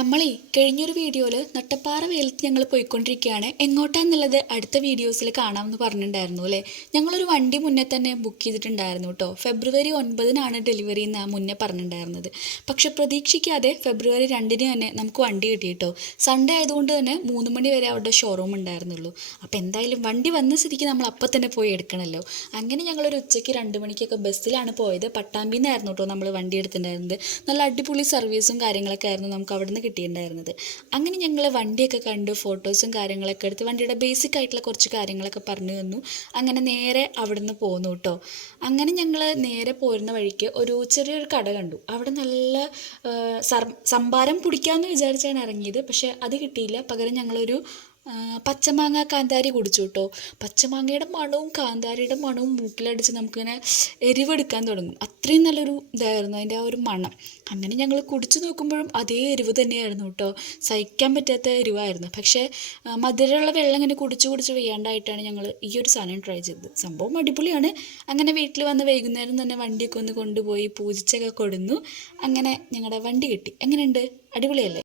നമ്മളീ കഴിഞ്ഞൊരു വീഡിയോയിൽ നട്ടപ്പാറ വെയിലത്ത് ഞങ്ങൾ പോയിക്കൊണ്ടിരിക്കുകയാണ്. എങ്ങോട്ടാന്നുള്ളത് അടുത്ത വീഡിയോസിൽ കാണാമെന്ന് പറഞ്ഞിട്ടുണ്ടായിരുന്നു അല്ലേ. ഞങ്ങളൊരു വണ്ടി മുന്നേ തന്നെ ബുക്ക് ചെയ്തിട്ടുണ്ടായിരുന്നു കേട്ടോ. ഫെബ്രുവരി 9-നാണ് ഡെലിവറി എന്ന് മുന്നേ പറഞ്ഞിട്ടുണ്ടായിരുന്നത്. പക്ഷെ പ്രതീക്ഷിക്കാതെ ഫെബ്രുവരി 2-ന് തന്നെ നമുക്ക് വണ്ടി കിട്ടി കേട്ടോ. സൺഡേ ആയതുകൊണ്ട് തന്നെ 3 മണി വരെ അവിടെ ഷോറൂം ഉണ്ടായിരുന്നുള്ളൂ. അപ്പോൾ എന്തായാലും വണ്ടി വന്ന സ്ഥിതിക്ക് നമ്മൾ അപ്പം തന്നെ പോയി എടുക്കണമല്ലോ. അങ്ങനെ ഞങ്ങളൊരു ഉച്ചയ്ക്ക് 2 മണിക്കൊക്കെ ബസ്സിലാണ് പോയത്. പട്ടാമ്പിയിൽ നിന്നായിരുന്നു കേട്ടോ നമ്മൾ വണ്ടി എടുത്തിട്ടുണ്ടായിരുന്നത്. നല്ല അടിപൊളി സർവീസും കാര്യങ്ങളൊക്കെ ആയിരുന്നു നമുക്ക് അവിടെ നിന്ന് കിട്ടിയിട്ടുണ്ടായിരുന്നത്. അങ്ങനെ ഞങ്ങൾ വണ്ടിയൊക്കെ കണ്ടു, ഫോട്ടോസും കാര്യങ്ങളൊക്കെ എടുത്ത് വണ്ടിയുടെ ബേസിക് ആയിട്ടുള്ള കുറച്ച് കാര്യങ്ങളൊക്കെ പറഞ്ഞു തന്നു. അങ്ങനെ നേരെ അവിടെ നിന്ന് പോന്നു കേട്ടോ. അങ്ങനെ ഞങ്ങൾ നേരെ പോരുന്ന വഴിക്ക് ഒരു ചെറിയൊരു കട കണ്ടു. അവിടെ നല്ല സംഭാരം പിടിക്കാമെന്ന് വിചാരിച്ചാണ് ഇറങ്ങിയത്. പക്ഷേ അത് കിട്ടിയില്ല. പകരം ഞങ്ങളൊരു പച്ചമാങ്ങ കാന്താരി കുടിച്ചു കേട്ടോ. പച്ചമാങ്ങയുടെ മണവും കാന്താരിയുടെ മണവും മൂക്കിലടിച്ച് നമുക്കിങ്ങനെ എരിവെടുക്കാൻ തുടങ്ങും. അത്രയും നല്ലൊരു ഇതായിരുന്നു അതിൻ്റെ ആ ഒരു മണം. അങ്ങനെ ഞങ്ങൾ കുടിച്ചു നോക്കുമ്പോഴും അതേ എരിവ് തന്നെയായിരുന്നു കേട്ടോ. സഹിക്കാൻ പറ്റാത്ത എരിവായിരുന്നു. പക്ഷേ മധുരമുള്ള വെള്ളം ഇങ്ങനെ കുടിച്ച് വയ്യാണ്ടായിട്ടാണ് ഞങ്ങൾ ഈ ഒരു സാധനം ട്രൈ ചെയ്തത്. സംഭവം അടിപൊളിയാണ്. അങ്ങനെ വീട്ടിൽ വന്ന് വൈകുന്നേരം തന്നെ വണ്ടിയൊക്കെ ഒന്ന് കൊണ്ടുപോയി പൂജിച്ചൊക്കെ കൊടുന്നു. അങ്ങനെ ഞങ്ങളുടെ വണ്ടി കിട്ടി. എങ്ങനെയുണ്ട്? അടിപൊളിയല്ലേ?